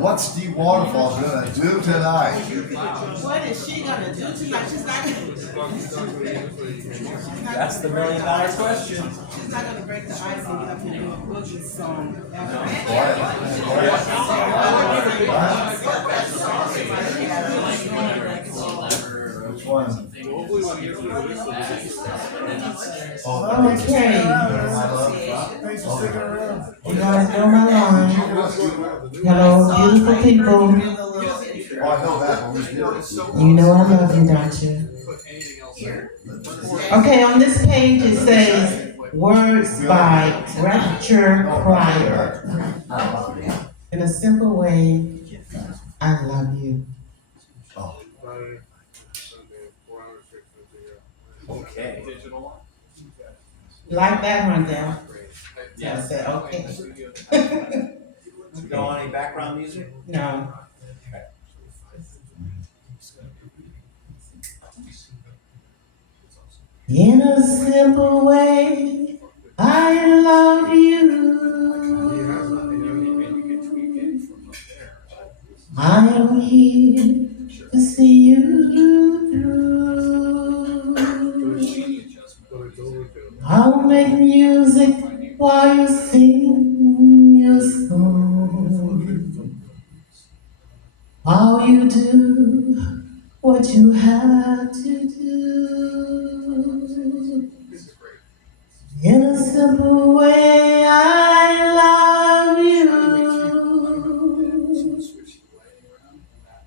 What's Steve Waterfall gonna do tonight? What is she gonna do tonight? She's not gonna. That's the $1,000,000 question. She's not gonna break the ice and get up here and do a boogie song. Which one? Okay. Thanks for sticking around. You gotta know my line. Hello, beautiful people. Oh, I know that one. You know I love you, don't you? Okay, on this page it says words by Rapture Pryor. In a simple way, I love you. Oh. Okay. Like that one, Dan? I said, okay. Go on any background music? No. In a simple way, I love you. I am here to see you through. I'll make music while you sing your song. While you do what you have to do. In a simple way, I love you.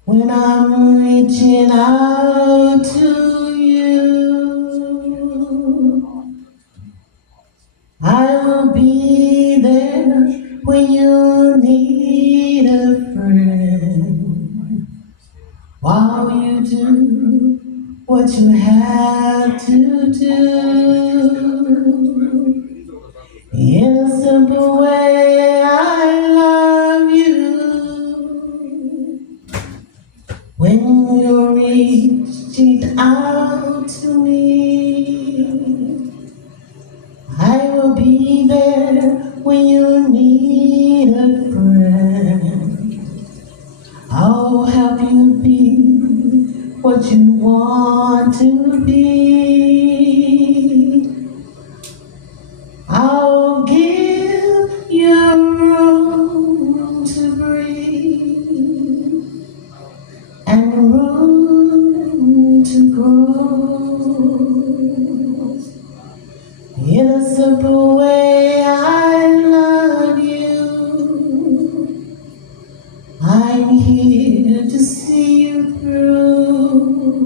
When I'm reaching out to you, I will be there when you need a friend. While you do what you have to do. In a simple way, I love you. When you're reaching out to me, I will be there when you need a friend. I'll help you be what you want to be. I'll give you room to breathe and room to grow. In a simple way, I love you. I'm here to see you through.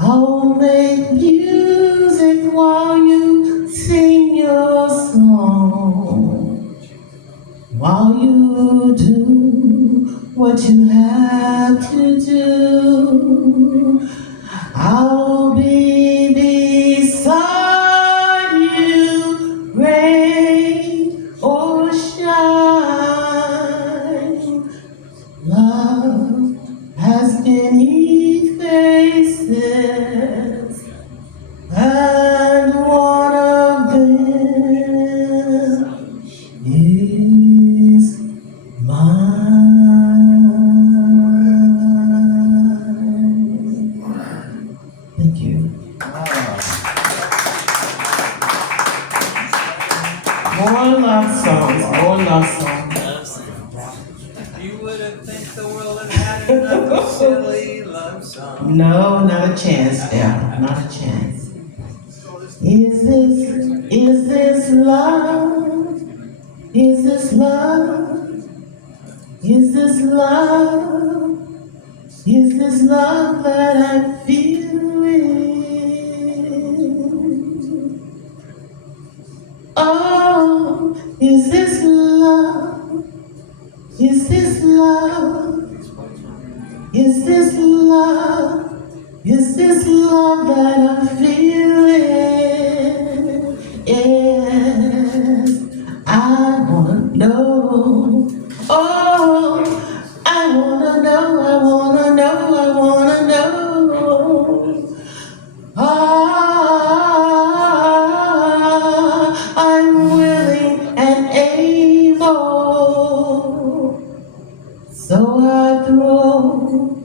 I'll make music while you sing your song. While you do what you have to do, I'll be beside you, rain or shine. Love has many faces, and one of them is mine. Thank you. More love songs, more love songs. You wouldn't think the world had had enough silly love songs. No, not a chance, Dad, not a chance. Is this love? Is this love? Is this love? Is this love that I'm feeling? Oh, is this love? Is this love? Is this love? Is this love that I'm feeling? Yes, I wanna know. Oh, I wanna know, I wanna know, I wanna know. Ah, I'm willing and able. I throw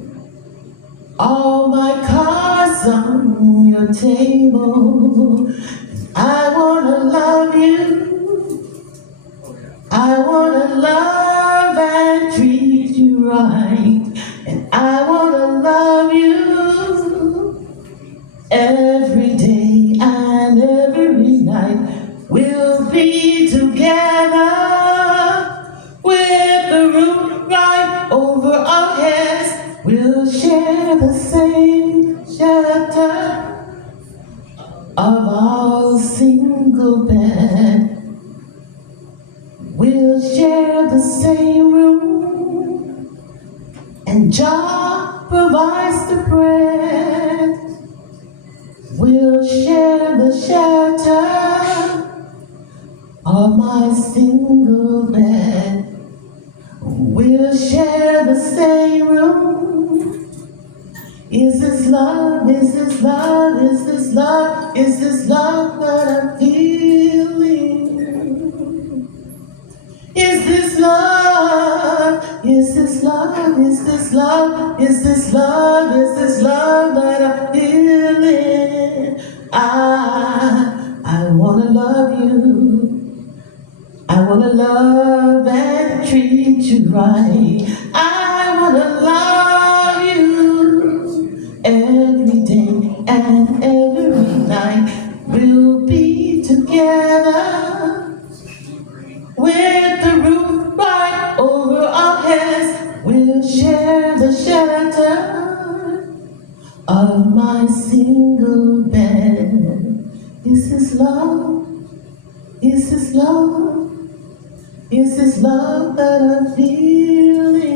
all my cards on your table. I wanna love you. I wanna love and treat you right. And I wanna love you every day and every night. We'll be together with the roof right over our heads. We'll share the same shelter of our single bed. We'll share the same room, and Jah provides the bread. We'll share the shelter of my single bed. We'll share the same room. Is this love? Is this love? Is this love? Is this love that I'm feeling? Is this love? Is this love? Is this love? Is this love? Is this love that I'm feeling? I wanna love you. I wanna love and treat you right. I wanna love you every day and every night. We'll be together with the roof right over our heads. We'll share the shelter of my single bed. Is this love? Is this love? Is this love that I'm feeling?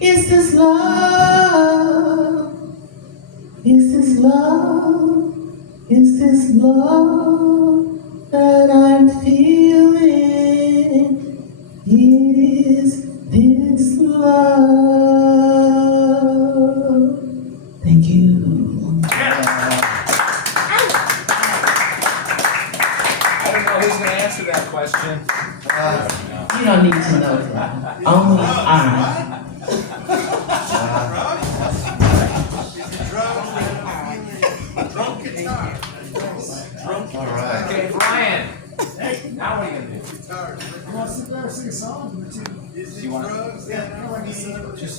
Is this love? Is this love? Is this love that I'm feeling? Is this love? Thank you. I don't know who's gonna answer that question. You don't need to know that. Only I. All right. Okay, Brian. Now what are you gonna do? I want to sit there and sing a song or two. You want? Yeah, I like to sing. Just